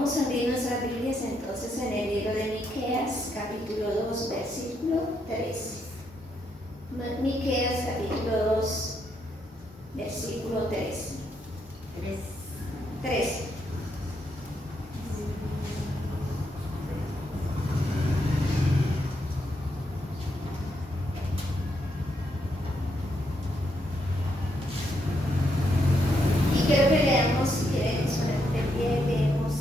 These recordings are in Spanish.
Vamos a abrir nuestras Biblias entonces en el libro de Miqueas, capítulo 2, versículo 13. Miqueas, capítulo 2, versículo 13. 13. Y quiero que leamos, si quieren, solamente de pie, leemos.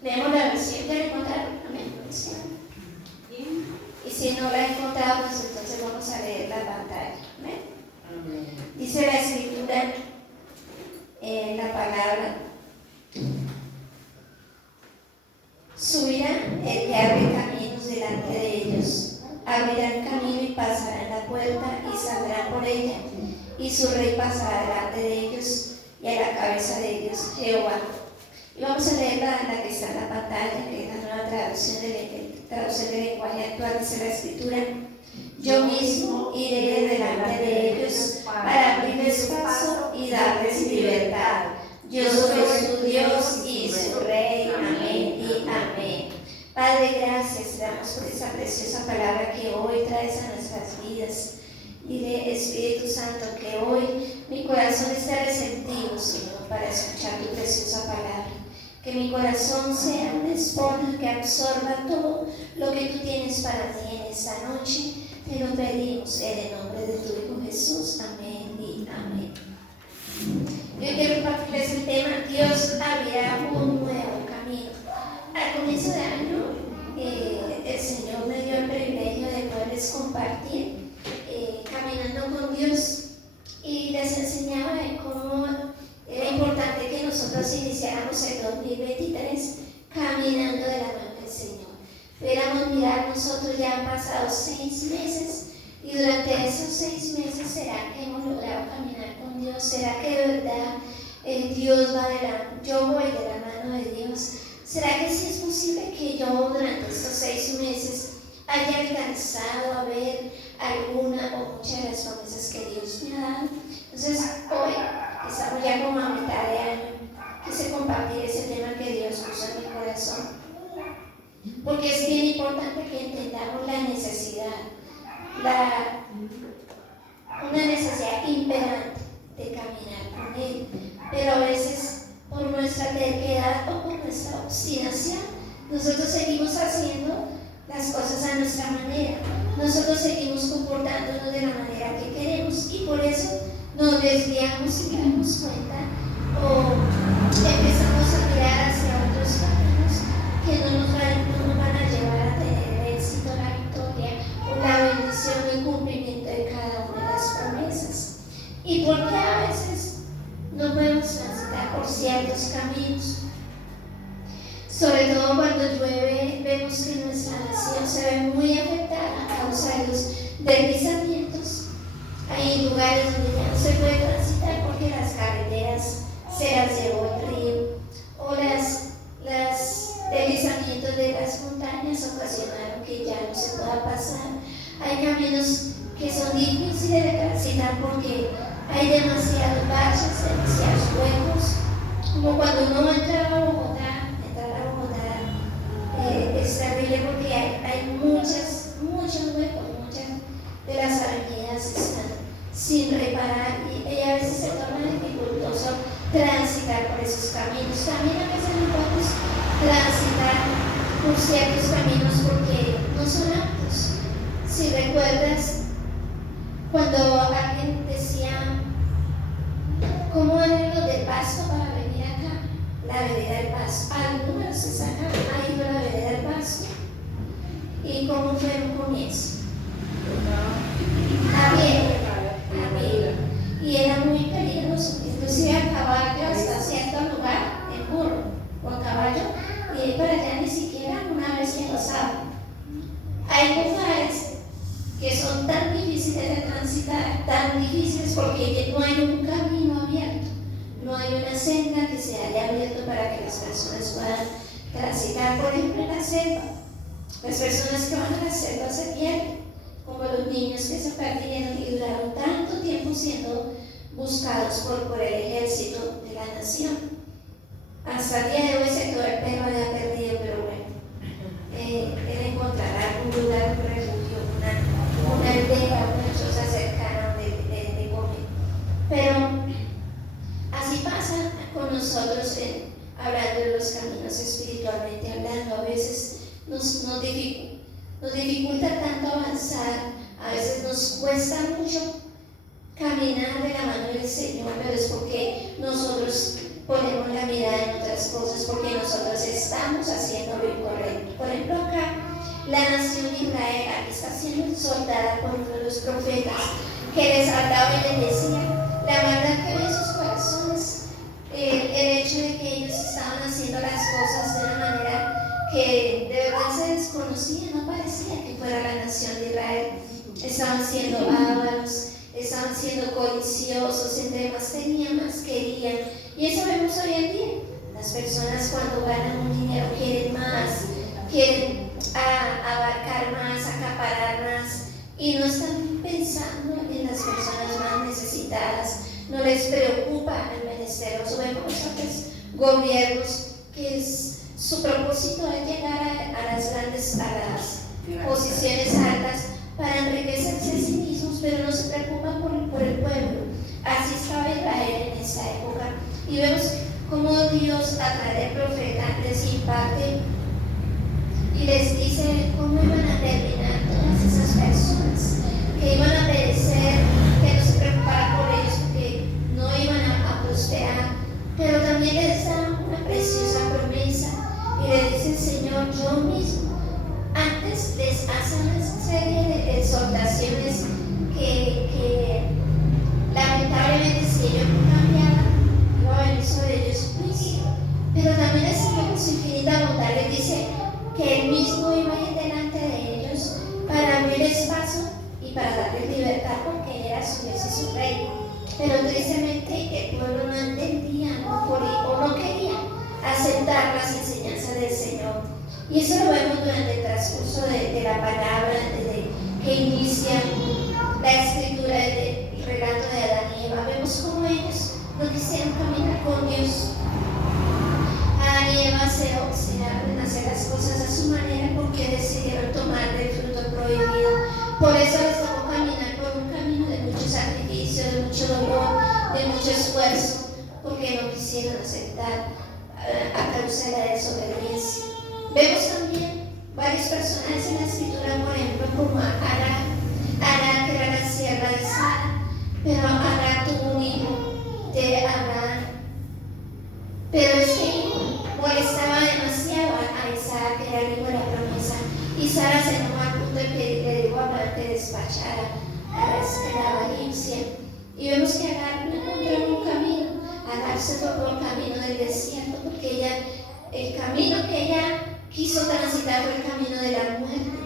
Leemos la versión, ¿ya la encontraron? Amén. Y si no la encontramos, entonces vamos a leer la pantalla. Amén. Dice la escritura en la palabra: subirá el que abre caminos delante de ellos, abrirán camino y pasarán la puerta y saldrán por ella, y su rey pasará delante de ellos, y a la cabeza de ellos Jehová. Y vamos a leer la que está en la pantalla, que es la nueva traducción del lenguaje actual. Dice la escritura: yo mismo iré delante de ellos para abrirles paso y darles libertad. Yo soy su Dios y su Rey. Amén y amén. Padre, gracias, te damos por esa preciosa palabra que hoy traes a nuestras vidas. Dile, Espíritu Santo, que hoy mi corazón esté receptivo, Señor, para escuchar tu preciosa palabra. Que mi corazón sea una esponja que absorba todo lo que tú tienes para mí en esta noche. Te lo pedimos en el nombre de tu Hijo Jesús. Amén y amén. Yo quiero compartirles el tema: Dios abrirá un nuevo camino. Al comienzo de año, el Señor me dio el privilegio de poderles compartir caminando con Dios, y les enseñaba de cómo era importante que nosotros iniciáramos el 2023 caminando de la mano del Señor. Pudiéramos mirar, nosotros ya han pasado 6 meses, y durante esos 6 meses, ¿será que hemos logrado caminar con Dios? ¿Será que de verdad Dios va yo voy de la mano de Dios? ¿Será que sí es posible que yo durante estos 6 meses haya alcanzado a ver alguna o muchas de las promesas que Dios me ha dado? Entonces, hoy estamos ya como a mitad de año. Quise compartir ese tema que Dios puso en mi corazón, porque es bien importante que entendamos la necesidad, una necesidad imperante de caminar con Él. Pero a veces, por nuestra terquedad o por nuestra obstinación, nosotros seguimos haciendo las cosas a nuestra manera. Nosotros seguimos comportándonos de la manera que queremos, y por eso nos desviamos sin darnos cuenta, o empezamos a mirar hacia otros caminos que no nos van a llevar a tener el éxito, la victoria o la bendición o el cumplimiento de cada una de las promesas. ¿Y por qué a veces no podemos transitar por ciertos caminos? Sobre todo cuando llueve, vemos que nuestra nación se ve muy afectada a causa de los deslizamientos. Hay lugares donde ya no se puede transitar porque las carreteras se las llevó el río, o los deslizamientos de las montañas ocasionaron que ya no se pueda pasar. Hay caminos que son difíciles de transitar porque hay demasiados baches, demasiados huecos, como cuando uno va a entrar a Bogotá. Es terrible porque hay muchos huecos, muchas de las avenidas están sin reparar, y a veces se torna dificultoso transitar por esos caminos. También a veces no podemos transitar por ciertos caminos porque no son aptos. Si recuerdas, cuando alguien decía, ¿cómo eran los del Pasto para venir acá? La vereda del Pasto. Algunos se sacan, ha ido a la vereda del Pasto. ¿Y cómo fue el comienzo? A pie. Y era muy peligroso, inclusive a caballo hasta cierto lugar, en burro o a caballo, y ahí para allá ni siquiera una vez que pasaba. Hay lugares que son tan difíciles de transitar, tan difíciles porque no hay un camino abierto, no hay una senda que se haya abierto para que las personas puedan transitar. Por ejemplo, en la selva, las personas que van a la selva se pierden, como los niños que se perdieron y duraron tanto tiempo siendo buscados por el ejército de la nación. Hasta el día de hoy se quedó el perro había perdido, pero bueno, él encontrará un lugar, un refugio, una aldea, una choza cercana de comer. Pero así pasa con nosotros hablando de los caminos espiritualmente hablando. A veces nos dificulta tanto avanzar, a veces nos cuesta mucho caminar de la mano del Señor, pero es porque nosotros ponemos la mirada en otras cosas, porque nosotros estamos haciendo lo incorrecto. Por ejemplo, acá la nación de Israel está siendo exhortada por uno de los profetas que les hablaba y les decía la maldad que ve en sus corazones, el hecho de que ellos estaban haciendo las cosas de una manera que de verdad se desconocía, no parecía que fuera la nación de Israel. Estaban siendo ávaros, estaban siendo codiciosos, entre más tenían, más querían. Y eso vemos hoy en día. Las personas cuando ganan un dinero quieren más, quieren abarcar más, acaparar más, y no están pensando en las personas más necesitadas. No les preocupa el menester. Vemos a los gobiernos que su propósito es llegar a las posiciones altas para enriquecerse a sí mismos, pero no se preocupan por el pueblo. Así estaba Israel en esa época. Y vemos cómo Dios a través del profeta les imparte y les dice cómo iban a terminar todas esas personas, que iban a perecer, que no se preocuparan por ellos porque no iban a prosperar. Pero también les da una preciosa promesa y le dice el Señor: yo mismo. Antes les hace una serie de exhortaciones que lamentablemente, si ellos no cambiaban, iba a venir sobre ellos juicio. Pero también el Señor, con su infinita bondad, les dice que Él mismo iba a ir delante de ellos para abrirles paso y para darles libertad, porque Él era su Dios y su Rey. Pero tristemente el pueblo no entendía o no quería aceptar las enseñanzas del Señor. Y eso lo vemos durante el transcurso de la palabra, desde que inicia la escritura, desde el relato de Adán y Eva. Vemos cómo ellos no quisieron caminar con Dios. Adán y Eva se obstinaron en hacer las cosas a su manera porque decidieron tomar del fruto prohibido. Por eso les tocó caminar por un camino de mucho sacrificio, de mucho dolor, de mucho esfuerzo, porque no quisieron aceptar a causa de la desobediencia. Vemos también varios personajes en la escritura, por ejemplo, como Agar, que era la sierva de Sara, pero Agar tuvo un hijo de Abraham. Pero este hijo molestaba demasiado a Isaac, que era el hijo de la promesa, y Sara se enojó al punto de que le dijo a Abraham que despachara a la esclava egipcia. Y vemos que Agar no encontró un camino. Agar se fue por el camino del desierto, porque el camino que ella quiso transitar fue el camino de la muerte.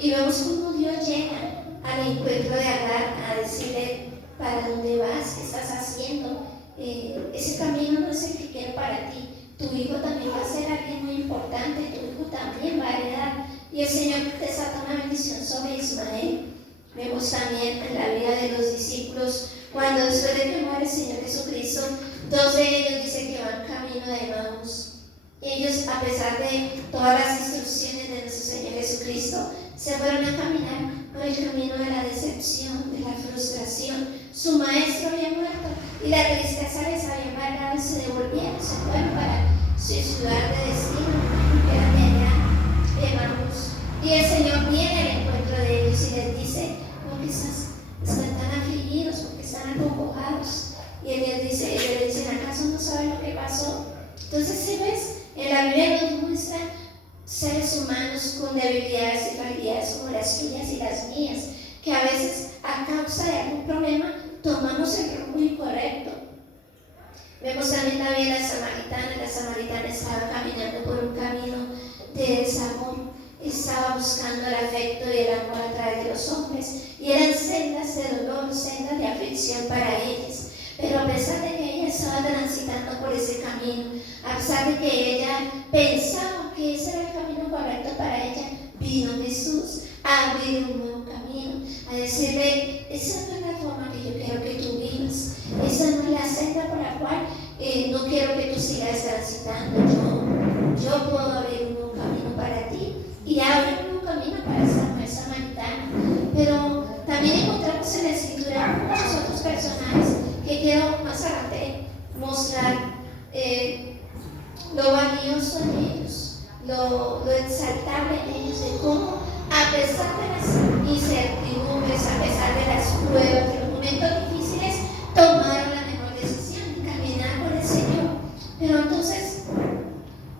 Y vemos cómo Dios llega al encuentro de Agar a decirle: ¿para dónde vas? ¿Qué estás haciendo? Ese camino no es el que quiero para ti. Tu hijo también va a ser alguien muy importante, tu hijo también va a heredar. Y el Señor desata una bendición sobre Ismael. Vemos también en la vida de los discípulos, cuando después de que muere el Señor Jesucristo, dos de ellos dicen que van camino de Emaús. Y ellos, a pesar de todas las instrucciones de nuestro Señor Jesucristo, se fueron a caminar por el camino de la decepción, de la frustración. Su maestro había muerto y la tristeza les había embargado y se devolvieron, se fueron para su ciudad de destino, que era de Emaús. Y el Señor viene al encuentro de ellos y les dice: ¿por qué están tan afligidos? ¿Por qué están acongojados? Y ellos le dicen: ¿acaso no saben lo que pasó? Entonces, si ves, en la Biblia nos muestra seres humanos con debilidades y fragilidades como las tuyas y las mías, que a veces a causa de algún problema tomamos el rumbo incorrecto. Vemos también la vida de la samaritana estaba caminando por un camino de desamor, estaba buscando el afecto y el amor a través de los hombres, y eran sendas de dolor, sendas de aflicción para ellas. Pero a pesar de que ella estaba transitando por ese camino, a pesar de que ella pensaba que ese era el camino correcto para ella, vino Jesús a abrir un nuevo camino, a decirle: esa no es la forma que yo quiero que tú vivas, esa no es la senda por la cual no quiero que tú sigas transitando. Yo puedo abrir un nuevo camino para ti, y abre un nuevo camino para esa mujer samaritana. Pero también encontramos en la Escritura muchos otros personajes que quiero más adelante mostrar lo valioso de ellos, lo exaltable de ellos, de cómo, a pesar de las incertidumbres, a pesar de las pruebas, de los momentos difíciles, tomaron la mejor decisión de caminar con el Señor. Pero entonces,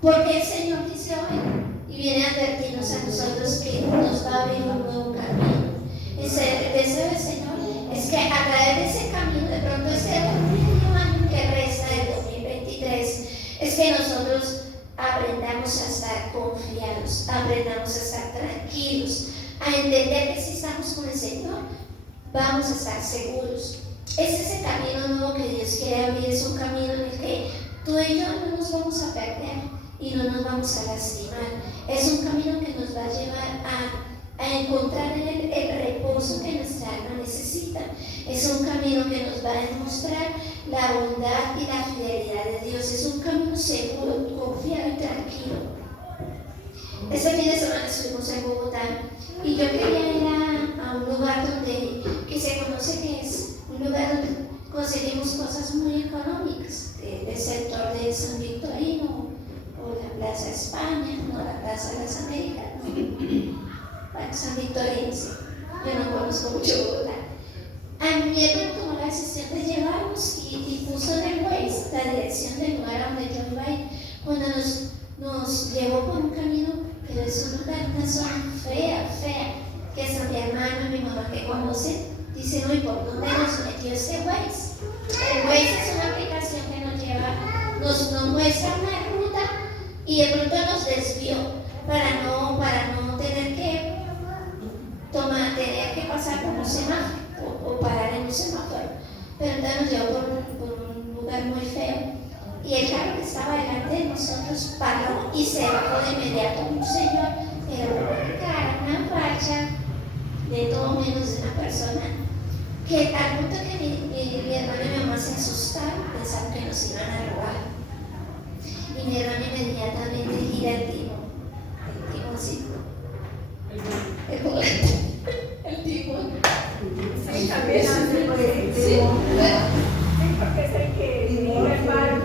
¿por qué el Señor dice hoy y viene a advertirnos a nosotros que nos va a abrir un nuevo camino? El deseo del Señor es que a través de ese camino, de pronto este medio año que resta del 2023, es que nosotros aprendamos a estar confiados, aprendamos a estar tranquilos, a entender que si estamos con el Señor, vamos a estar seguros. Es ese camino nuevo que Dios quiere abrir, es un camino en el que tú y yo no nos vamos a perder y no nos vamos a lastimar. Es un camino que nos va a llevar a encontrar el reposo que nuestra alma necesita. Es un camino que nos va a demostrar la bondad y la fidelidad de Dios. Es un camino seguro, confiado y tranquilo. Este fin de semana estuvimos en Bogotá y yo quería ir a un lugar que se conoce que es un lugar donde conseguimos cosas muy económicas, del sector de San Victorino o la Plaza España, no la Plaza de las Américas, bueno, San Victorino, sí. Yo no conozco mucho Bogotá. A mi hermano tomó la decisión de llevarnos y puso en el Waze la dirección del lugar a donde yo iba a ir. Cuando nos llevó por un camino, pero es un lugar, una zona fea, que hasta mi hermano y mi mamá que conocen, dicen: uy, ¿por dónde nos metió este Waze? El Waze es una aplicación que nos lleva, nos muestra una ruta y de pronto nos desvió para no tener que pasar por un semáforo o parar en un semáforo. Pero entonces nos llevó por un lugar muy feo y el carro que estaba delante de nosotros paró y se bajó de inmediato un señor, pero una cara, una facha de todo menos de una persona, que al punto que mi hermano y mi mamá se asustaron, pensaron que nos iban a robar. Y mi hermano inmediatamente gira el timoncito, el volante, el timón. Sí, también hace por el timón. Sí, porque es el que mueve el barco.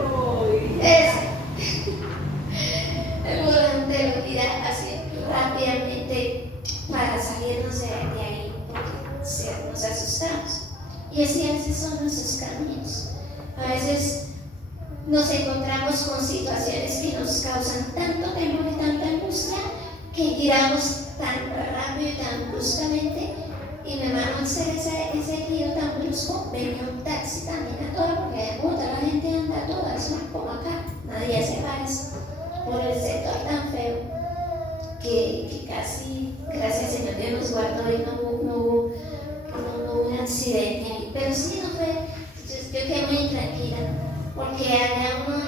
El volante lo tira así rápidamente para salirnos de ahí, porque nos asustamos. Y así a veces son nuestros caminos. A veces nos encontramos con situaciones que nos causan tanto temor y tanta angustia que giramos tan rápido y tan bruscamente. Y mi hermano hacer ese giro tan brusco, venía un taxi también a toda, porque en Bogotá la gente anda a todas, ¿no? Como acá, nadie hace pares por el sector tan feo que casi, gracias al Señor, Dios nos guardó y no hubo un accidente ahí. Pero sí, no fue, yo quedé muy intranquila, porque allá uno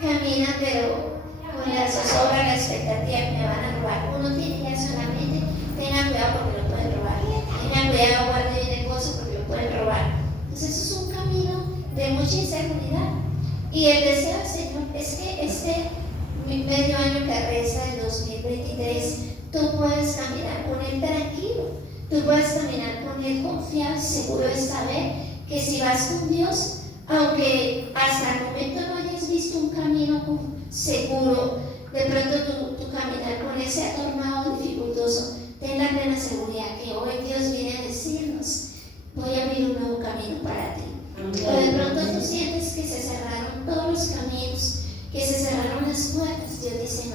camina, pero con la zozobra, la expectativa que me van a robar. Uno tiene ya solamente, tenga cuidado porque lo pueden robar, tenga cuidado, guarde bien el gozo porque lo pueden robar. Entonces eso es un camino de mucha inseguridad. Y el deseo del Señor es que este medio año que resta del 2023, tú puedes caminar con Él tranquilo, tú puedes caminar con Él confiado y seguro de saber que si vas con Dios, aunque hasta el momento no hayas visto un camino seguro, de pronto tu caminar con Él se ha tornado dificultoso, ten la plena seguridad que hoy Dios viene a decirnos: voy a abrir un nuevo camino para ti. O de pronto tú sientes que se cerraron todos los caminos, que se cerraron las puertas. Dios dice: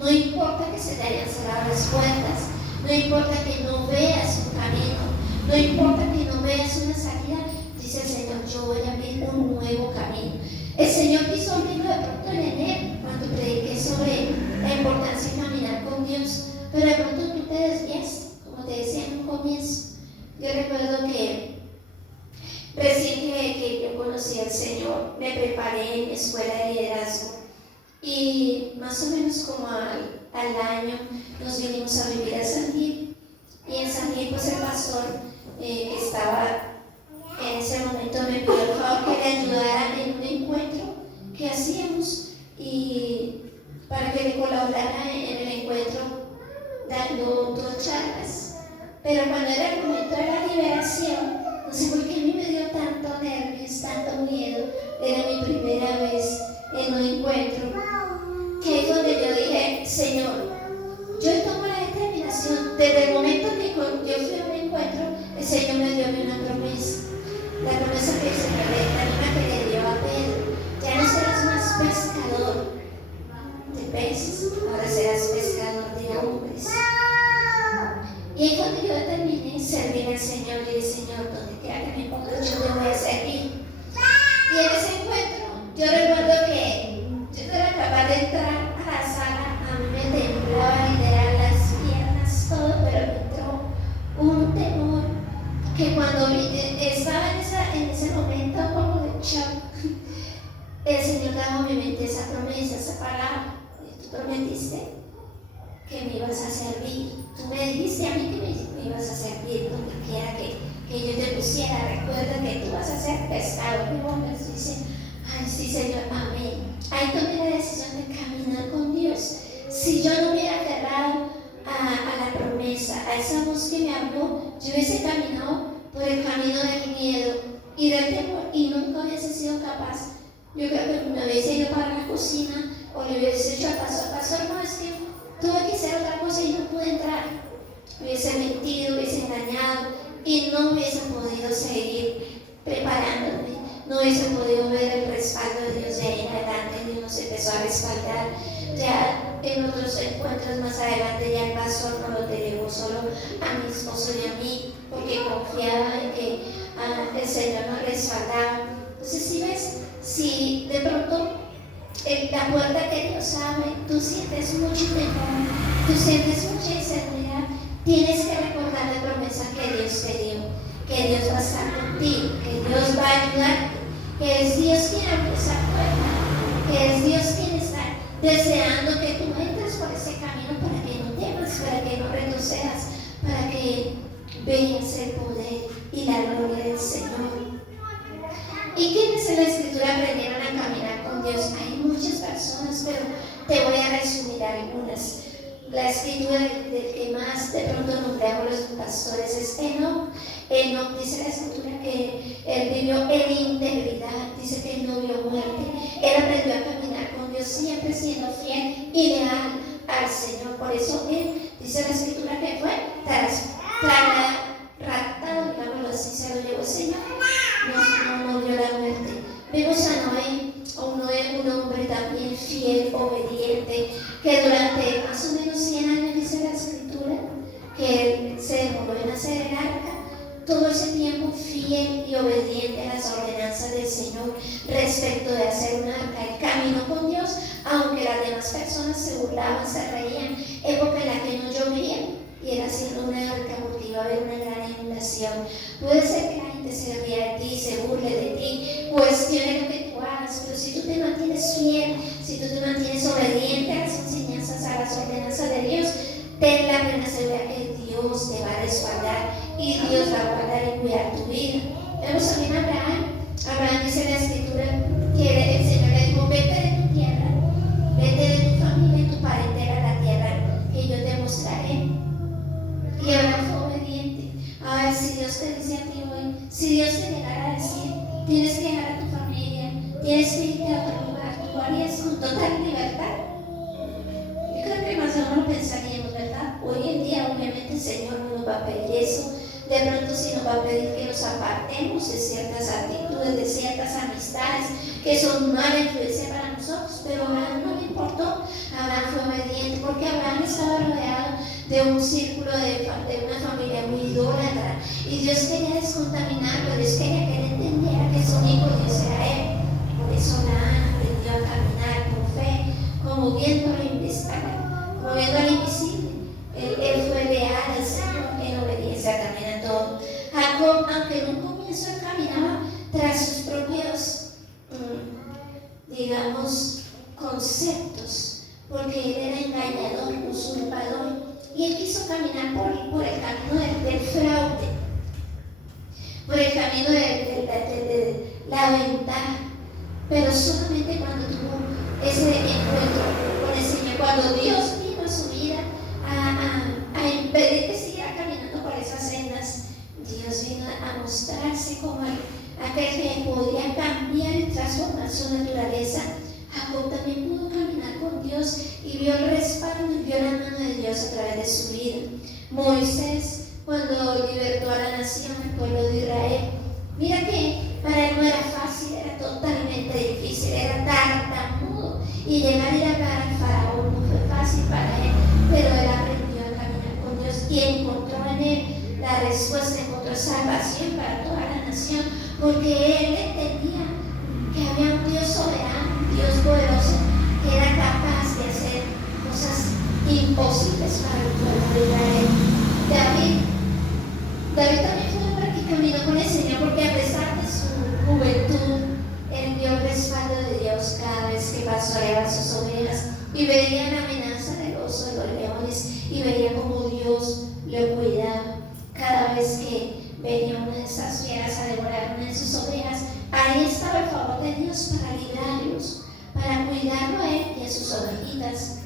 no importa que se te hayan cerrado las puertas, no importa que no veas un camino, no importa que no veas una salida, dice el Señor: yo voy a abrir un nuevo camino. El Señor quiso abrirlo de pronto en enero, cuando prediqué sobre la importancia de caminar con Dios, pero de pronto tú te desvías, como te decía en un comienzo. Yo recuerdo que recién que yo conocí al Señor, me preparé en mi escuela de liderazgo y más o menos como al año nos vinimos a vivir a San Gil. Y en San Gil, pues el pastor que estaba en ese momento me pidió el favor que le ayudara en un encuentro que hacíamos y para que le colaborara en el encuentro dando 2 charlas. Pero cuando era el momento de la liberación, no sé por qué a mí me dio tanto nervios, tanto miedo. Era mi primera vez en un encuentro, que es donde yo dije: Señor, yo tomo la determinación. Desde el momento que yo fui a un encuentro, el Señor me dio una promesa. La promesa que el Señor la misma que le dio a Pedro: ya no serás más pescador de peces, ahora serás pescador de hombres. Y ahí cuando yo determiné servir al Señor, le dije: Señor, donde quiera que me pongas, yo te voy a servir. Y en ese encuentro, yo recuerdo que yo no era capaz de entrar a la sala, a mí me temblaba literal las piernas, todo, pero me entró un temor que cuando estaba en ese momento como de shock, el Señor trajo a mi mente esa promesa, esa palabra. Tú prometiste que me ibas a servir. Tú me dijiste a mí que me ibas a servir donde quiera que yo te pusiera. Recuerda que tú vas a ser pescador de hombres. Dice: ay, sí, Señor, amén. Ahí tomé la decisión de caminar con Dios. Si yo no hubiera agarrado a la promesa, a esa voz que me habló, yo hubiese caminado por el camino del miedo y del temor y nunca hubiese sido capaz. Yo creo que me hubiese ido para la cocina o le hubiese dicho al pastor: no, es que tuve que hacer otra cosa y no pude entrar. Hubiese mentido, hubiese engañado y no hubiese podido seguir preparándome. No hubiese podido ver el respaldo de Dios de ahí en adelante. Dios nos empezó a respaldar. Ya en otros encuentros más adelante, ya el pastor no lo delegó solo a mi esposo y a mí, porque confiaba en que el Señor nos respaldaba. Entonces, si ves, si de pronto la puerta que Dios abre, tú sientes mucho temor, tú sientes mucha inseguridad, tienes que recordar la promesa que Dios te dio, que Dios va a estar contigo, que Dios va a ayudarte, que es Dios quien abre esa puerta, que es Dios quien está deseando que tú entres por ese camino para que no temas, para que no retrocedas, para que veas el poder y la gloria del Señor. ¿Y quienes en la Escritura aprendieron a caminar con Dios? Hay muchas personas, pero te voy a resumir algunas. La Escritura del que más de pronto nombramos los pastores es Enoc. Enoc, dice la Escritura que él vivió en integridad, dice que él no vio muerte. Él aprendió a caminar con Dios siempre siendo fiel y leal al Señor. Por eso él, dice la Escritura, que fue raptado, digámoslo así, se lo llevó el Señor. No vio la muerte. Vemos a Noé, un hombre también fiel, obediente, que durante más o menos 100 años, dice la Escritura, que él se demoró en hacer el arca. Todo ese tiempo fiel y obediente a las ordenanzas del Señor respecto de hacer un arca. Él caminó con Dios, aunque las demás personas se burlaban, se reían, época en la que no llovía y él haciendo una arca porque iba a haber una gran inundación. Puede ser que la gente se ría de ti, se burle de ti, cuestione lo que tú hagas, pero si tú te mantienes fiel, si tú te mantienes obediente a las enseñanzas, a las ordenanzas de Dios, ten la plena seguridad que Dios te va a respaldar y Dios va a guardar y cuidar tu vida. Vemos también a Abraham. Abraham, dice en la Escritura que el Señor le dijo: vete de tu tierra, vete de tu familia y tu parentela a la tierra que yo te mostraré. Y Abraham fue obediente. A ver, si Dios te dice a ti hoy, si Dios te llegara a decir: tienes que dejar a tu familia, tienes que irte a otro lugar, ¿tú lo harías con total libertad? Yo creo que más o menos lo pensaríamos, ¿verdad? Hoy en día, obviamente, el Señor no nos va a pedir eso. De pronto sí nos va a pedir que nos apartemos de ciertas actitudes, de ciertas amistades que son mala influencia para nosotros, pero a Abraham no le importó. Abraham fue obediente porque Abraham estaba rodeado de un círculo de una familia muy idólatra y Dios quería descontaminarlo. Dios quería que él entendiera que su único Dios era él. Por eso Abraham aprendió a caminar por fe, como viendo lo invisible. Él fue leal al Señor en obediencia también a todo. Jacob, aunque en un comienzo él caminaba tras sus propios digamos, conceptos, porque él era engañador, usurpador, y él quiso caminar por el camino del fraude, por el camino de la ventaja, pero solamente cuando tuvo ese encuentro con el Señor, cuando Dios vino a su vida a impedir que siguiera caminando por esas sendas, Dios vino a mostrarse como aquel que podía cambiar y transformar su naturaleza. Jacob también pudo caminar con Dios y vio el respaldo y vio la mano de Dios a través de su vida. Moisés, cuando libertó a la nación, al pueblo de Israel, mira que para él no era fácil, era totalmente difícil, era tartamudo, y llegar y hablar al faraón no fue fácil para él, pero él aprendió a caminar con Dios y encontró en él la respuesta, encontró salvación para toda la nación, porque él entendía que había un Dios soberano, un Dios poderoso, que era capaz de hacer cosas imposibles para el pueblo de Israel. David también fue un hombre que caminó con el Señor, porque a pesar de su juventud, él vio el respaldo de Dios cada vez que pastoreaba sus ovejas y veía la amenaza del oso, de los leones, y veía cómo Dios lo cuidaba. Cada vez que venía una de esas fieras a devorar una de sus ovejas, ahí estaba el favor de Dios para librarlos, para cuidarlo a él y a sus ovejitas.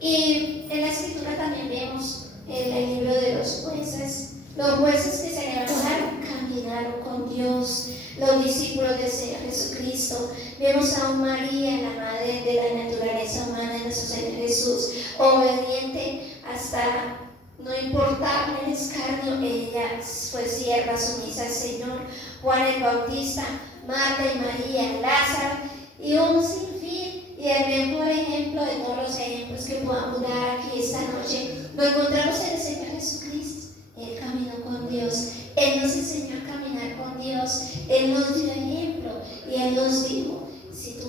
Y en la Escritura también vemos en el libro de los jueces que se levantaron, caminaron con Dios, los discípulos del Señor Jesucristo. Vemos a María, la madre de la naturaleza humana de nuestro Señor Jesús, obediente hasta no importarle el escarnio. Ella fue sierva sumisa al Señor. Juan el Bautista, Marta y María, Lázaro y un sinfín. Y el mejor ejemplo de todos los ejemplos que podamos dar aquí esta noche lo encontramos en el Señor Jesucristo. Él caminó con Dios, Él nos enseñó a caminar con Dios, Él nos dio ejemplo y Él nos dijo: si tú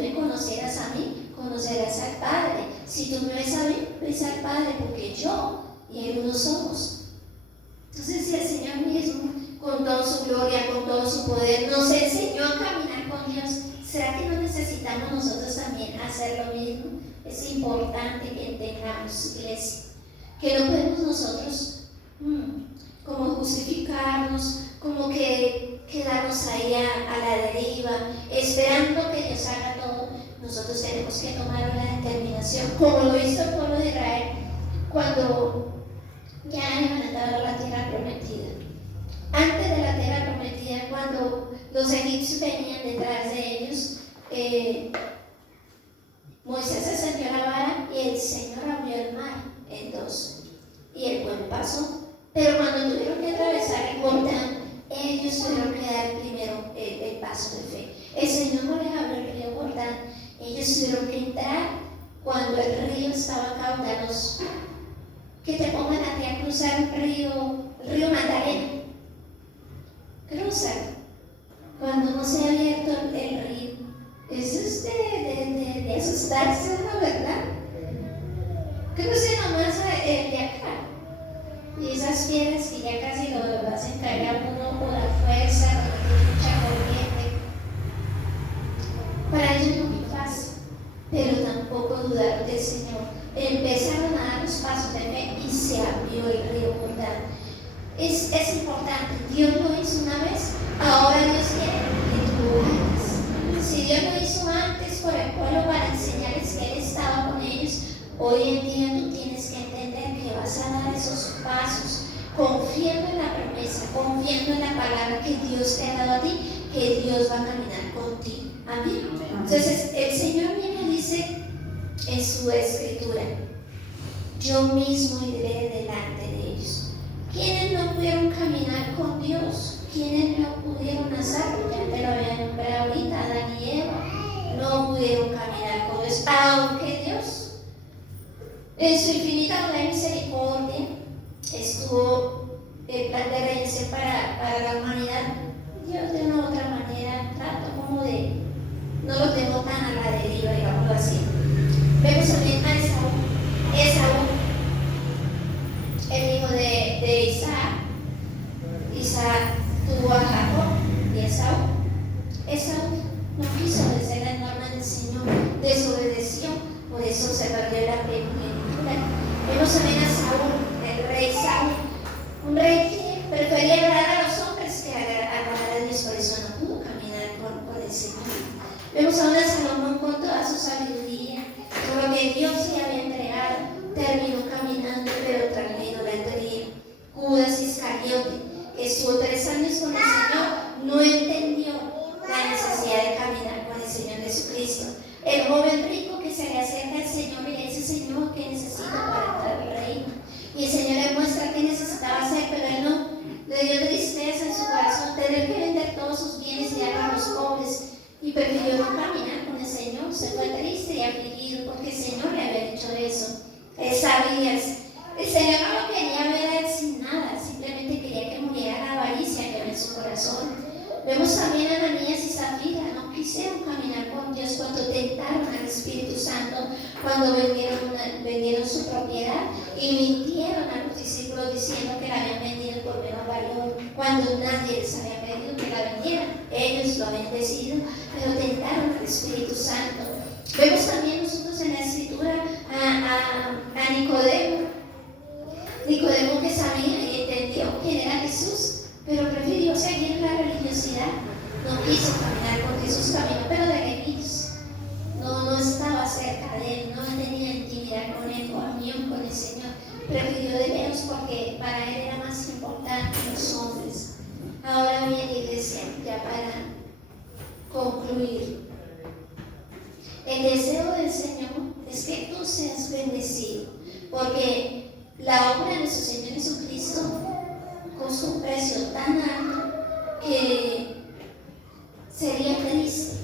me conocieras a mí, conocerás al Padre. Si tú me ves a mí, ves al Padre, porque yo y Él uno somos. Entonces, si el Señor mismo, con toda su gloria, con todo su poder, nos enseñó a caminar con Dios, ¿será que no necesitamos nosotros también hacer lo mismo? Es importante que entendamos, iglesia, que no podemos nosotros como justificarnos, como que quedarnos ahí a la deriva, esperando que Dios haga todo. Nosotros tenemos que tomar una determinación, como lo hizo el pueblo de Israel cuando ya iban a entrar a la tierra prometida. Antes de la tierra prometida, cuando los egipcios venían detrás de ellos, Moisés encendió la vara y el Señor abrió el mar en dos, y el pueblo pasó. Pero cuando tuvieron que atravesar el Jordán, ellos tuvieron que dar primero el paso de fe. El Señor no les abrió el río Jordán, ellos tuvieron que entrar cuando el río estaba caudaloso. Que te pongan a ti a cruzar el río Magdalena. Cruza cuando no se ha abierto el río. Eso es de asustarse, ¿no? ¿Verdad? Cruce nomás el de acá. Y esas piedras que ya casi lo hacen caer a uno por la fuerza, porque tiene mucha corriente. Para ellos no fue fácil, pero tampoco dudaron del Señor. Empezaron a dar los pasos de fe y se abrió el río Jordán. Es importante, Dios lo hizo una vez, ahora Dios quiere que tú lo hagas. Si Dios lo hizo antes por el pueblo para enseñarles que Él estaba con ellos, hoy en día tú tienes que entender que vas a dar esos pasos confiando en la promesa, confiando en la palabra que Dios te ha dado a ti, que Dios va a caminar contigo. Amén. Entonces el Señor viene y dice en su escritura: yo mismo iré delante de ellos. ¿Quiénes no pudieron caminar con Dios? ¿Quiénes no pudieron hacerlo? Ya te lo había nombrado ahorita, Adán y Eva no pudieron caminar con Dios, aunque Dios en su infinita bondad y misericordia estuvo el plan de redención para la humanidad. Dios de una u otra manera trató como de no lo tengo tan a la deriva, digámoslo así. Vemos también a Esaú, el hijo de Isaac. Isaac tuvo a Jacob y Esaú no quiso obedecer las normas Vemos a una Salomón con toda su sabiduría, con lo que Dios le había entregado, terminó caminando, pero terminó la teoría. Judas Iscariote, que estuvo 3 años con el Señor, no entendió la necesidad de caminar con el Señor Jesucristo. El joven rico que se le acerca al Señor y le dice: Señor, ¿qué necesito para entrar al reino? Y el Señor le muestra qué necesitaba hacer, pero él no. Le dio tristeza en su corazón tener que vender todos sus bienes y darlo a los pobres, y prefirió no caminar con el Señor. Se fue triste y afligido porque el Señor le había dicho eso. Él sabía, el Señor no lo quería ver a él sin nada, simplemente quería que muriera la avaricia que había en su corazón. Vemos también a Ananías y Zafira, no quisieron caminar con Dios cuando tentaron al Espíritu Santo, cuando vendieron su propiedad y mintieron a los discípulos diciendo que la habían vendido por menos valor, cuando nadie les había pedido que la vendieran. Ellos lo habían decidido, pero tentaron al Espíritu Santo. Vemos también nosotros en la Escritura a Nicodemo, que sabía y entendió quién era Jesús, pero prefirió seguir en la religiosidad. No quiso caminar con Jesús, caminó pero de lejitos. No estaba cerca de él, no tenía intimidad con él, comunión con el Señor. Prefirió de lejos porque para él era más importante los hombres. Ahora bien, iglesia, ya para concluir, el deseo del Señor es que tú seas bendecido, porque la obra de nuestro Señor Jesucristo costó un precio tan alto que sería triste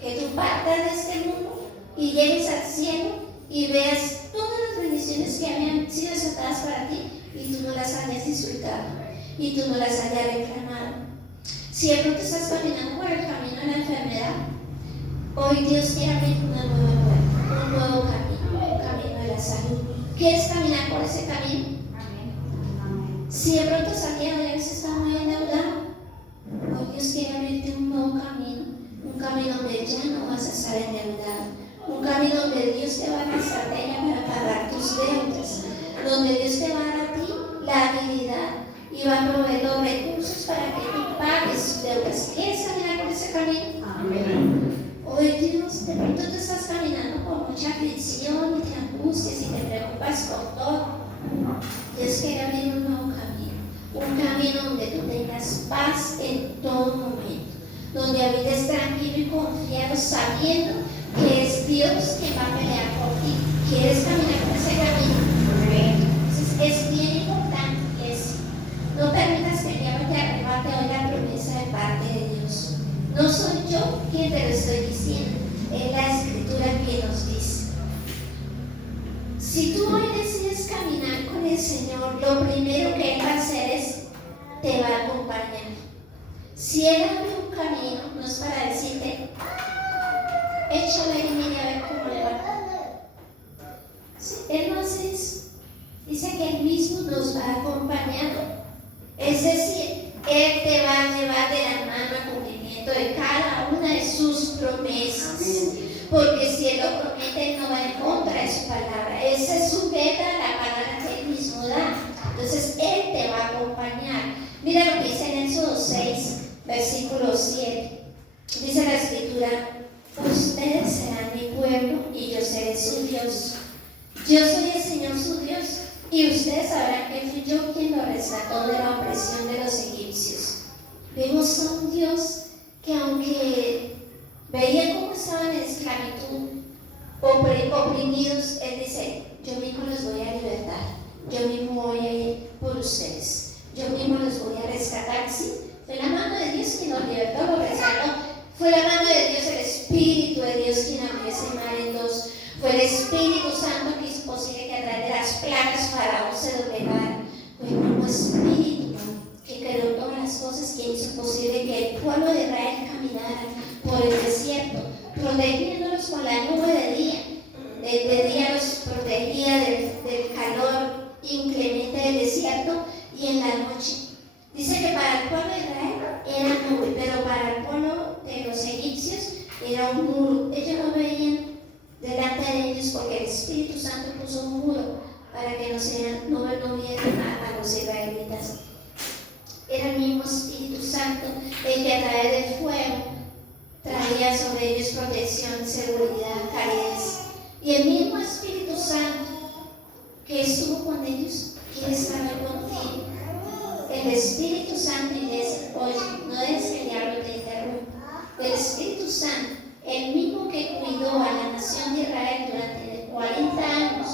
que tú partas de este mundo y llegues al cielo y veas todas las bendiciones que habían sido desatadas para ti y tú no las hayas disfrutado y tú no las hayas reclamado. Si de pronto estás caminando por el camino de la enfermedad, hoy Dios quiere abrir una nueva puerta, un nuevo camino, un camino de la salud. ¿Quieres caminar por ese camino? Si de pronto salía de él, se está muy endeudado, hoy Dios quiere abrirte un nuevo camino, un camino donde ya no vas a estar endeudado, un camino donde Dios te va a dar la estrategia para pagar tus deudas, donde Dios te va a dar a ti la habilidad y va a proveer los recursos para que tú pagues tus deudas. ¿Quieres caminar por ese camino? Amén. Hoy Dios, de pronto tú estás caminando con mucha aflicción y te angustias y te preocupas por todo. Dios quiere abrir un nuevo camino, un camino donde tú tengas paz en todo momento, donde habites tranquilo y confiado, sabiendo que es Dios quien va a pelear por ti. ¿Quieres caminar por ese camino? Entonces es bien importante eso. No permitas que el diablo te arrebate hoy la promesa de parte de Dios. No soy yo quien te lo estoy diciendo, es la Escritura que nos dice. Si tú hoy decides caminar con el Señor, lo primero que Él va a hacer es, te va a acompañar. Si Él abre un camino, no es para decirte, échale y mire a ver cómo le va. Sí, Él no hace eso. Dice que Él mismo nos va acompañando. Es decir, Él te va a llevar de la mano al cumplimiento de cada una de sus promesas. Porque si Él lo promete, Él no va en contra de su palabra. Esa es su verdad, la palabra que Él mismo da. Entonces Él te va a acompañar. Mira lo que dice en Éxodo 6, versículo 7. Dice la Escritura: ustedes serán mi pueblo y yo seré su Dios. Yo soy el Señor su Dios, y ustedes sabrán que fui yo quien lo rescató de la opresión de los egipcios. Vemos a un Dios que, aunque veía cómo estaban en esclavitud, oprimidos, Él dice: yo mismo los voy a libertar, yo mismo voy a ir por ustedes, yo mismo los voy a rescatar. Sí, fue la mano de Dios quien los libertó, los rescató. Fue la mano de Dios, el Espíritu de Dios quien abrió ese mar en dos. Fue el Espíritu Santo que hizo posible que a través de las plagas Faraón se doblegara. Fue el mismo Espíritu que creó todas las cosas, quien hizo posible que el pueblo de Israel caminara por el desierto, protegiéndolos con la nube de día. De día los protegía del calor inclemente del desierto, y en la noche. Dice que para el pueblo de Israel era nube, pero para el pueblo de los egipcios era un muro. Ellos no veían delante de ellos porque el Espíritu Santo puso un muro para que no vieran a los israelitas. Era el mismo Espíritu Santo el que a través del fuego traía sobre ellos protección protección, seguridad, calidez. Y el mismo Espíritu Santo que estuvo con ellos quiere estar hoy contigo. El Espíritu Santo, iglesia, oye, no dejes que el diablo te interrumpa. El Espíritu Santo, el mismo que cuidó a la nación de Israel durante 40 años,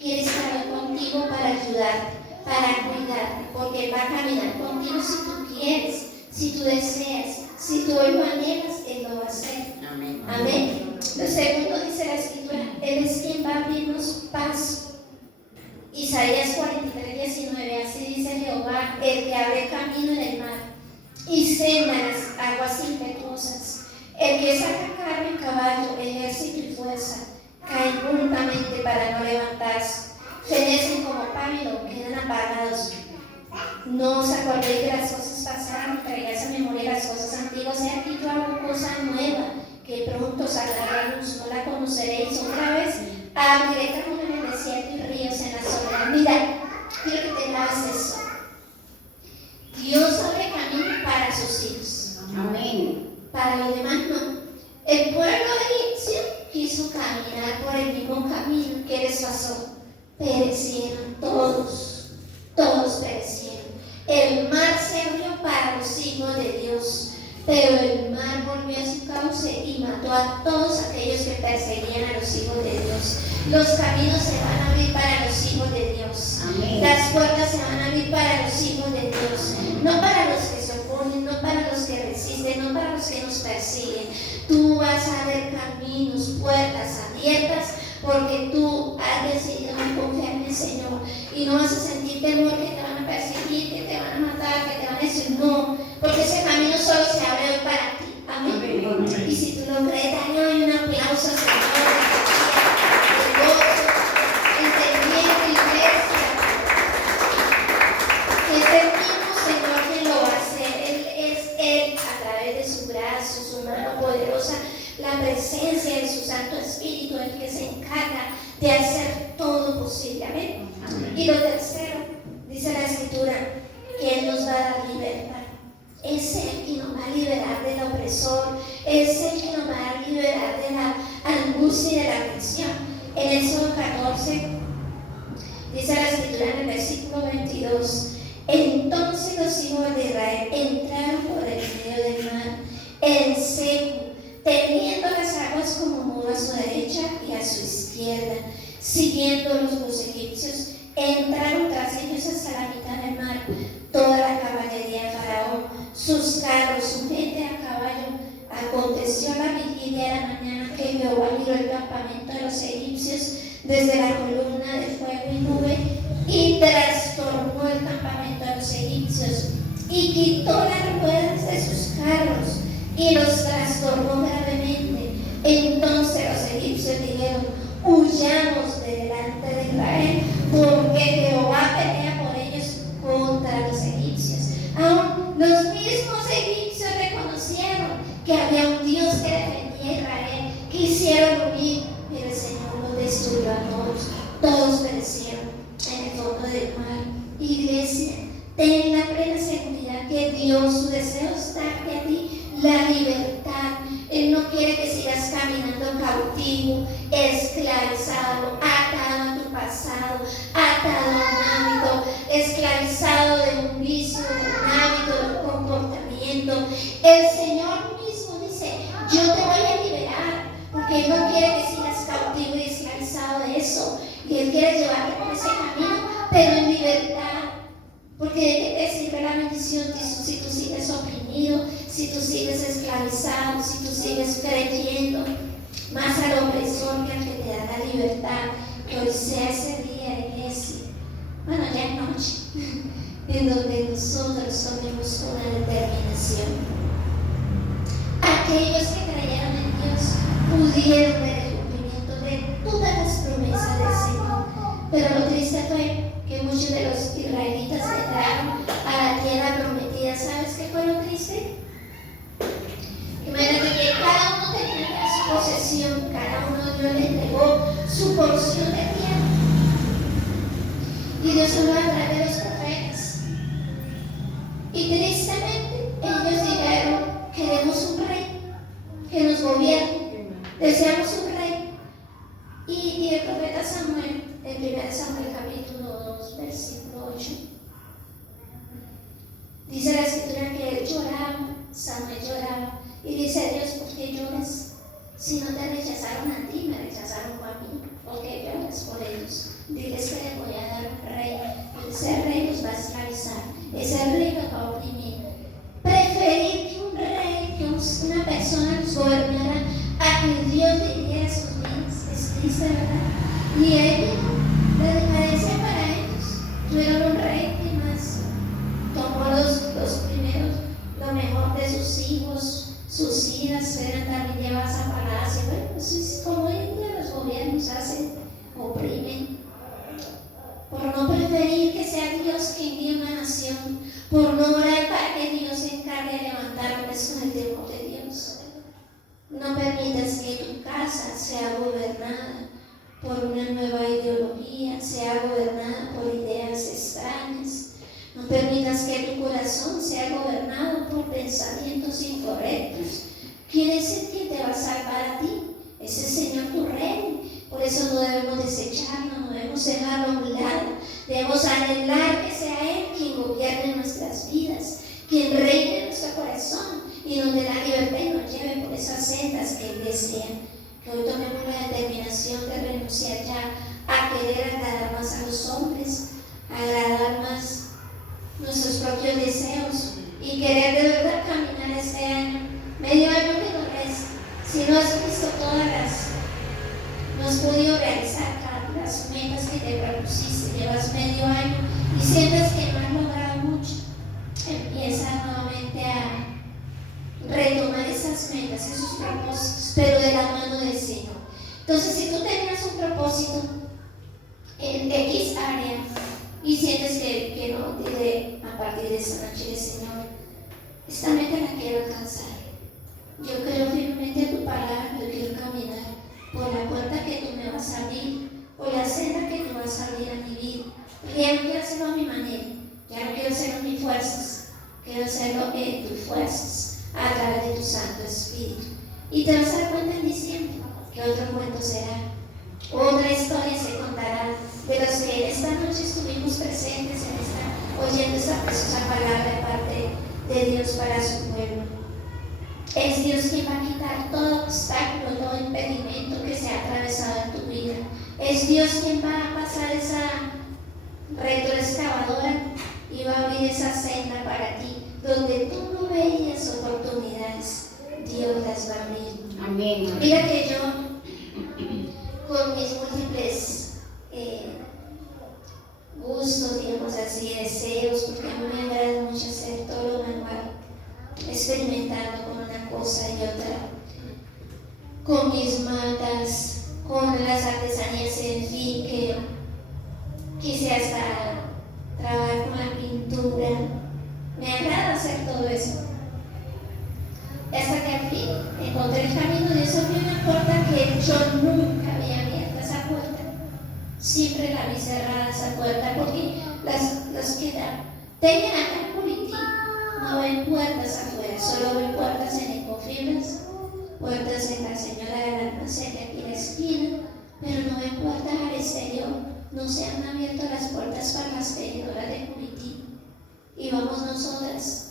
quiere estar hoy contigo para ayudarte, para cuidarte, porque Él va a caminar contigo si tú quieres, si tú deseas, si tú hoy lo anhelas, Él lo va a hacer. Amén. Amén. Lo segundo dice la Escritura, Él es quien va a abrirnos paso. Isaías 43:19, así dice Jehová, el que abre camino en el mar y senda las aguas impetuosas, el que saca carro y caballo, ejército y fuerza, caen juntamente para no levantarse, fenecen como pálido, quedan apagados. No os acordéis de las cosas pasadas, traigáis a memoria las cosas antiguas. He aquí yo hago cosa nueva, que pronto saldrá a la luz, no la conoceréis. Otra vez abriré camino en el desierto y ríos en la soledad. Mira, quiero que te grabes eso. Dios abre camino para sus hijos. Amén. Para los demás no. El pueblo egipcio quiso caminar por el mismo camino que les pasó. Perecieron todos, todos perecieron. El mar se abrió para los hijos de Dios, pero el mar volvió a su cauce y mató a todos aquellos que perseguían a los hijos de Dios. Los caminos se van a abrir para los hijos de Dios. Amén. Las puertas se van a abrir para los hijos de Dios, no para los que se oponen, no para los que resisten, no para los que nos persiguen. Tú vas a ver caminos, puertas abiertas, porque tú has decidido confiar en el Señor y no vas a sentir temor que te van a perseguir, que te van a matar, que te van a decir no, porque ese camino solo se abre hoy para ti. Amén. Amén. Y si tú lo crees, dale hoy un aplauso al Señor, de gozo, entendiendo, iglesia, que es el mismo Señor quien lo va a hacer. Él a través de su brazo, su mano poderosa, la presencia de su Santo Espíritu, el que se encarga de hacer todo posible. Amén. Y lo tercero, dice la Escritura, que Él nos va a dar libertad. Es Él quien nos va a liberar del opresor, es Él quien nos va a liberar de la angustia y de la aflicción. En Éxodo 14, dice la Escritura en el versículo 22, entonces los hijos de Israel entraron por el medio del mar en seco, teniendo las aguas como muro a su derecha y a su izquierda. Siguiéndolos los egipcios, entraron tras ellos hasta la mitad del mar, toda la caballería de Faraón, sus carros, su gente a caballo. Aconteció a la vigilia de la mañana que Jehová miró el campamento de los egipcios desde la columna de fuego y nube y trastornó el campamento de los egipcios y quitó las ruedas de sus carros y los trastornó gravemente. Entonces los egipcios dijeron, huyamos de delante de Israel, porque Jehová pelea por ellos contra los egipcios. Aún los mismos egipcios reconocieron que había un Dios que defendía a Israel, quisieron huir, pero el Señor los destruyó a todos. Todos perecieron en el fondo del mar. Iglesia, ten la plena seguridad que Dios, su deseo es darte a ti la libertad. Él no quiere que sigas caminando cautivo, esclavizado, atado a tu pasado, atado a un hábito, esclavizado de un vicio, de un hábito, de un comportamiento. El Señor mismo dice, yo te voy a liberar, porque Él no quiere que sigas cautivo y esclavizado de eso. Y Él quiere llevarte por ese camino, pero en libertad. Porque de qué te sirve la bendición si tú sigues oprimido, si tú sigues esclavizado, si tú sigues creyendo más al opresor que al que te da la libertad. Que hoy sea ese día, iglesia, bueno, ya es noche, en donde nosotros tomemos una determinación. Aquellos que creyeron en Dios pudieron ver el cumplimiento de todas las promesas del Señor. Pero lo triste fue que muchos de los israelitas entraron a la tierra prometida. ¿Sabes qué fue lo triste? Imagínate que cada uno tenía su posesión, cada uno Dios le entregó su porción de tierra. Y Dios habló a través de los profetas. Y tristemente ellos dijeron, queremos un rey que nos gobierne. deseamos un rey. Y el profeta Samuel, en 1 Samuel capítulo 2, versículo 8, dice la escritura que él lloraba, Samuel lloraba, y dice: Dios, ¿por qué lloras? Si no te rechazaron a ti, me rechazaron a mí. ¿Por qué lloras por ellos? Diles que les voy a dar un rey, y ese rey los va a esclavizar, ese rey los va a oprimir. Preferir que un rey, que una persona los gobernara, a que Dios le diera sus vidas, es triste, ¿verdad? Y él vino, la decadencia para ellos. Tuvieron un rey que más tomó los primeros, lo mejor de sus hijos, sus hijas, eran también llevadas a palacio. Bueno, eso es como hoy en día los gobiernos hacen, oprimen, por no preferir que sea Dios quien guíe una nación, por no orar para que Dios se encargue de levantar hombres con el temor de Dios. No permitas que tu casa sea gobernada por una nueva ideología, sea gobernada por ideas extrañas. No permitas que tu corazón sea gobernado por pensamientos incorrectos. ¿Quién es el que te va a salvar a ti? Es el Señor tu Rey. Por eso no debemos desecharlo, no debemos dejarlo a un lado. Debemos anhelar que sea Él quien gobierne nuestras vidas, quien reine en nuestro corazón y donde la libertad nos lleve por esas sendas que Él desea. Que hoy tomemos la determinación de renunciar ya a querer agradar más a los hombres, agradar más nuestros propios deseos y querer de verdad caminar este año, medio año que nos resta. Si no has visto no has podido realizar las metas que te propusiste, llevas medio año y sientes que no has logrado mucho, empieza nuevamente a retomar esas metas, esos propósitos, pero de la mano del Señor. Entonces, si tú tenías un propósito en X área y sientes que no, dile a partir de esta noche: Señor, esta meta la quiero alcanzar. Yo creo firmemente en tu palabra, yo quiero caminar por la puerta que tú me vas a abrir, por la senda que tú vas a abrir a mi vida. Porque ya no quiero hacerlo a mi manera, ya no quiero hacerlo en mis fuerzas, quiero hacerlo en tus fuerzas, a través de tu Santo Espíritu. Y te vas a dar cuenta en diciembre que otro cuento será, otra historia se contará de los que en esta noche estuvimos presentes oyendo esta preciosa palabra de parte de Dios para su pueblo. Es Dios quien va a quitar todo obstáculo, todo impedimento que se ha atravesado en tu vida. Es Dios quien va a pasar esa retroexcavadora y va a abrir esa senda para ti, donde tú no veías oportunidades, Dios las va a abrir. Amén. Mira que yo, con mis múltiples gustos, digamos así, deseos, porque a mí me agrada mucho hacer todo lo manual, experimentando con una cosa y otra, con mis matas, con las artesanías, en fin, que quise hasta trabajar con la pintura. Me agrada hacer todo eso. Hasta que al fin encontré el camino. Dios abrió una puerta que yo nunca había abierto, esa puerta. Siempre la vi cerrada, esa puerta, porque los que tengan acá en Curití no ven puertas afuera, solo ven puertas en Ecofibras, puertas en la Señora del Almacén de aquí en la esquina, pero no ven puertas al exterior. No se han abierto las puertas para las tejedoras de Curití. Y vamos nosotros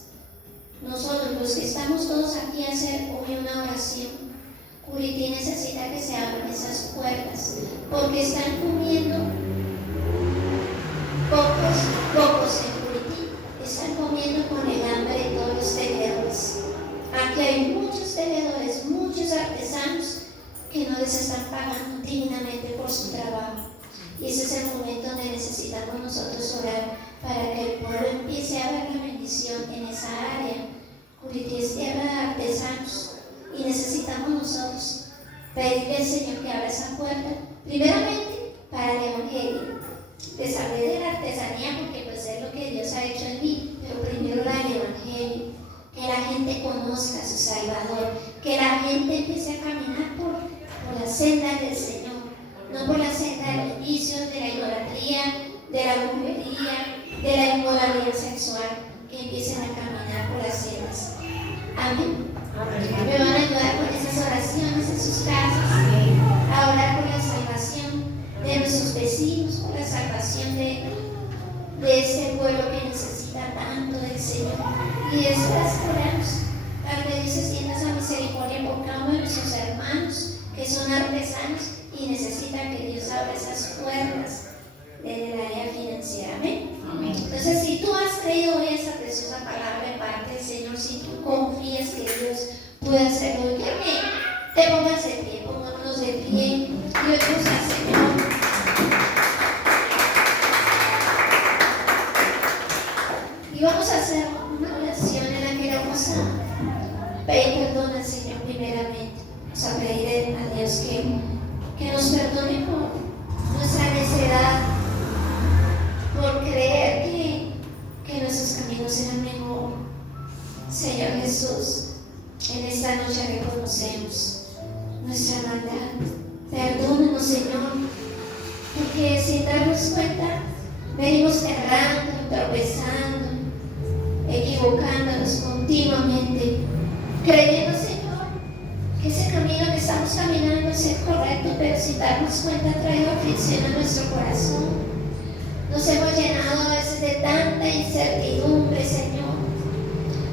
los que estamos todos aquí a hacer hoy una oración. Curití necesita que se abran esas puertas, porque están comiendo pocos en Curití, están comiendo con el hambre de todos los tejedores. Aquí hay muchos tejedores, muchos artesanos que no les están pagando dignamente por su trabajo. Y ese es el momento donde necesitamos nosotros orar para que el pueblo empiece a ver la bendición en esa área. Curití es tierra de artesanos y necesitamos nosotros pedirle al Señor que abra esa puerta, primeramente para el Evangelio. Les hablé de la artesanía porque pues es lo que Dios ha hecho en mí, pero primero era el Evangelio, que la gente conozca a su Salvador, que la gente empiece a caminar por la senda del Señor, no por la senda de los vicios, de la idolatría, de la brujería, de la inmoralidad sexual, que empiecen a caminar por las sendas. Amén. Me van a ayudar con esas oraciones en sus casas. puede hacerlo. Quiero que te pongas de pie, pongámonos de pie y oremos al Señor. Y vamos a hacer una oración en la que vamos a pedir perdón al Señor primeramente. Vamos a pedir a Dios que nos perdone por nuestra necedad, por creer que nuestros caminos eran mejor. Señor Jesús, en esta noche reconocemos nuestra maldad. Perdónanos, Señor, porque sin darnos cuenta venimos errando, tropezando, equivocándonos continuamente, creyendo, Señor, que ese camino que estamos caminando es el correcto, pero sin darnos cuenta ha traído aflicción a nuestro corazón. Nos hemos llenado a veces de tanta incertidumbre, Señor,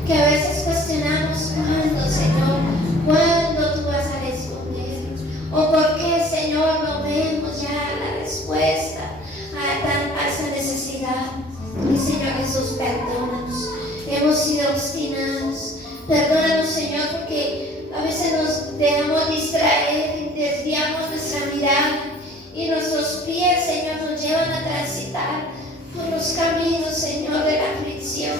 que a veces cuestionamos cuándo, Señor, cuándo tú vas a responder, o por qué, Señor, no vemos ya la respuesta a esa necesidad. Y Señor Jesús, perdónanos. Hemos sido obstinados. Perdónanos, Señor, porque a veces nos dejamos distraer, desviamos nuestra mirada y nuestros pies, Señor, nos llevan a transitar por los caminos, Señor, de la aflicción.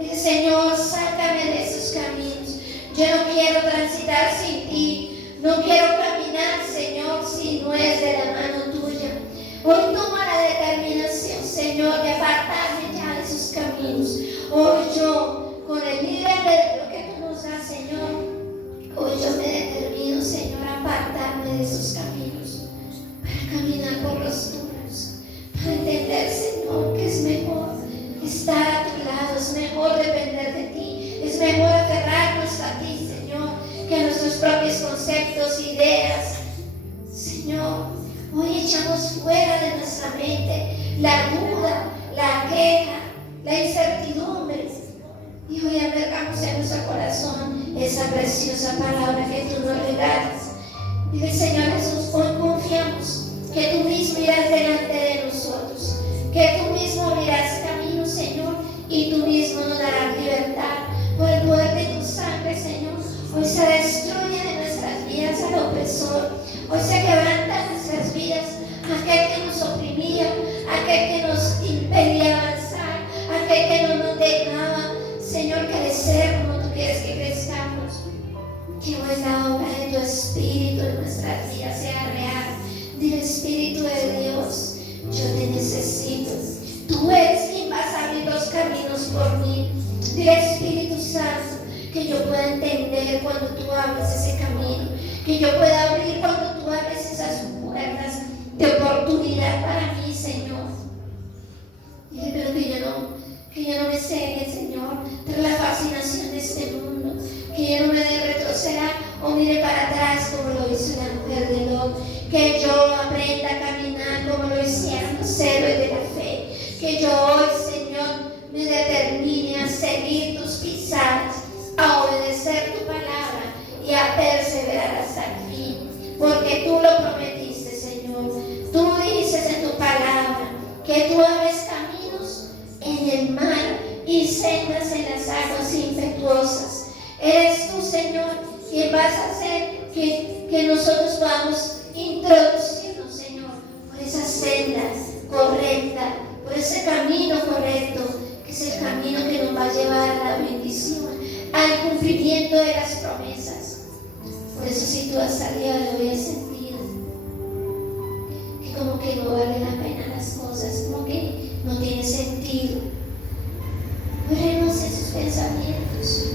Dice, Señor, sácame de esos caminos. Yo no quiero transitar sin ti. No quiero caminar, Señor, si no es de la mano tuya. Hoy toma la determinación, Señor, de apartarme ya de esos caminos. Hoy yo, con el libre albedrío que tú nos das, Señor, hoy yo me determino, Señor, a apartarme de esos caminos, para caminar por los tuyos, para entender, Señor, que es mejor estar a tu lado, es mejor depender de ti, es mejor aferrarnos a ti, Señor, que a nuestros propios conceptos, ideas. Señor, hoy echamos fuera de nuestra mente la duda, la queja, la incertidumbre, y hoy albergamos en nuestro corazón esa preciosa palabra que tú nos regalas. Dile, Señor Jesús, hoy confiamos que tú mismo irás delante de nosotros, que tú mismo abrirás camino, Señor, y tú mismo nos darás libertad por el poder de tu sangre, Señor. Hoy se destruye de nuestras vidas al opresor, hoy se quebranta en nuestras vidas aquel que nos oprimía, aquel que nos impedía avanzar, aquel que no nos dejaba, Señor, crecer como tú quieres que crezcamos. Que hoy la obra de tu Espíritu en nuestras vidas sea real. Dile, Espíritu de Dios, yo te necesito. Tú eres quien vas a abrir los caminos por mí. Dile, Espíritu Santo, que yo pueda entender cuando tú abres ese camino, que yo pueda abrir cuando tú abres esas puertas de oportunidad para mí, Señor. Dile, pero que yo no me cegue, Señor, tras la fascinación de este mundo, que yo no me retroceda o mire para atrás como lo hizo la mujer de Lot, que yo aprenda a caminar como lo hicieron los héroes de la fe, que yo hoy, Señor, me determine a seguir tus pisadas, a obedecer tu palabra y a perseverar hasta el fin, porque tú lo prometiste, Señor. Tú dices en tu palabra que tú abres caminos en el mar y sendas en las aguas impetuosas. Eres tú, Señor, quien vas a hacer que nosotros podamos introducirnos, Señor, por esas sendas correctas, por ese camino correcto, que es el camino que nos va a llevar a la bendición, al cumplimiento de las promesas. Por eso, si tú hasta el día de hoy has sentido que como que no vale la pena las cosas, como que no tiene sentido, renuncie a esos pensamientos.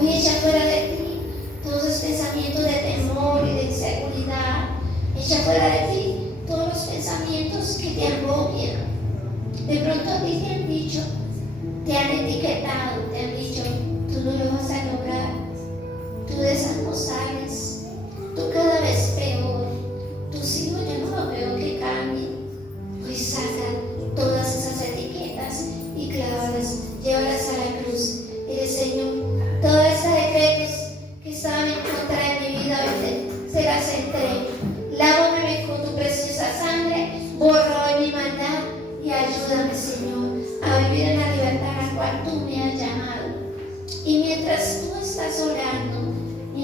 Hoy echa fuera de ti todos los pensamientos de temor y de inseguridad. Echa fuera de ti todos los pensamientos que te agobian. De pronto a ti te han dicho, te han etiquetado, te han dicho, tú no lo vas a lograr, tú de esas no sales, tú cada vez peor, tus hijos yo no lo veo que cambien. Hoy saca todas esas etiquetas y clávalas, llévalas a la cruz. Dile, Señor, todas esas decretos que estaban en contra de mi vida, hoy se las entrego. Lávame con tu preciosa sangre, borra hoy mi maldad y ayúdame, Señor, a vivir en la libertad a la cual tú me has llamado. Y mientras tú estás orando,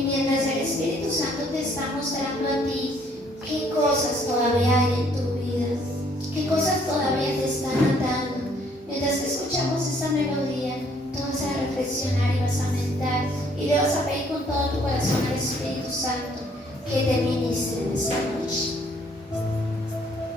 Y mientras el Espíritu Santo te está mostrando a ti qué cosas todavía hay en tu vida, qué cosas todavía te están atando, mientras que escuchamos esta melodía, tú vas a reflexionar y vas a meditar y le vas a pedir con todo tu corazón al Espíritu Santo que te ministre.